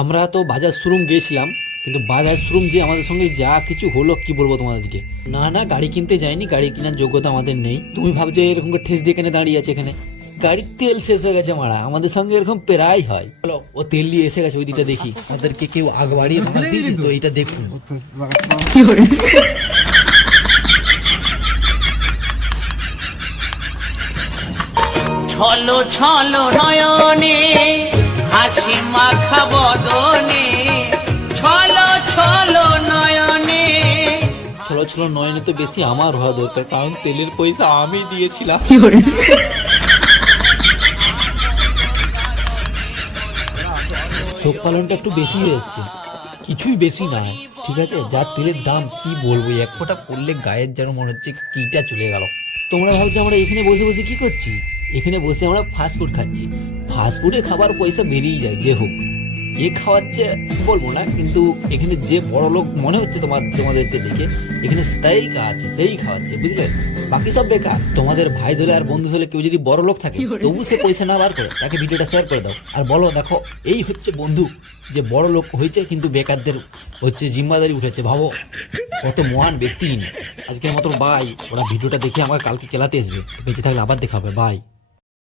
আমরা তো বাজার শোরুম গেছিলাম, কিন্তু বাজার শোরুম যে আমাদের সঙ্গে যা কিছু হলো কি বলবো তোমাদেরকে। না না, গাড়ি কিনতে যাইনি, গাড়ি কেনার যোগ্যতা আমাদের নেই। তুমি ভাবছো এরকম করে ঠেস দিয়ে কেনে দাঁড়িয়ে আছে এখানে? গাড়ির তেল শেষ হয়ে গেছে মারা, আমাদের সঙ্গে এরকম প্রায় হয়। চলো, ও তেল দিয়ে এসে গেছে, ওই দিকটা দেখি। আমাদেরকে কেউ আগ বাড়িয়ে ভাঙাস দিয়েছে তো, এইটা দেখুন। ছলো ছলো নয়নে হাসি মাখা বদনে, ছলো ছলো নয়নে। ছোলো ছোলো নয়নে তো বেশি আমার হওয়া দরকার, কারণ তেলের পয়সা আমি দিয়েছিলাম। শোক পালনটা একটু বেশি হয়ে যাচ্ছে, কিছুই বেশি না, ঠিক আছে? যা তেলের দাম কি বলবো, এক ফোঁটা পড়লে গায়ের যেন মনে হচ্ছে কিটা চলে গেল। তোমরা ভাবছো আমরা এখানে বসে বসে কি করছি? এখানে বসে আমরা ফাস্ট ফুড খাচ্ছি। ফাস্ট ফুডে খাবার পয়সা বেরিয়ে যায়, যে হোক কে খাওয়াচ্ছে বলবো না, কিন্তু এখানে যে বড় লোক মনে হচ্ছে তোমাদেরকে দেখে, এখানে সেই খাওয়াচ্ছে, সেই খাওয়াচ্ছে, বুঝলে? বাকি সব বেকার। তোমাদের ভাই ধরে আর বন্ধু হলে কেউ যদি বড় লোক থাকে, তবু সে পয়সা না বার করে তাকে ভিডিওটা শেয়ার করে দাও আর বলো, দেখো এই হচ্ছে বন্ধু, যে বড় লোক হয়েছে কিন্তু বেকারদের হচ্ছে জিম্মাদারি উঠেছে। ভাবো কত মহান ব্যক্তি। আজকের মতো বাই। ওরা ভিডিওটা দেখে আমাকে কালকে কেলাতে আসবে, বেঁচে থাকলে আবার দেখা হবে। বাই।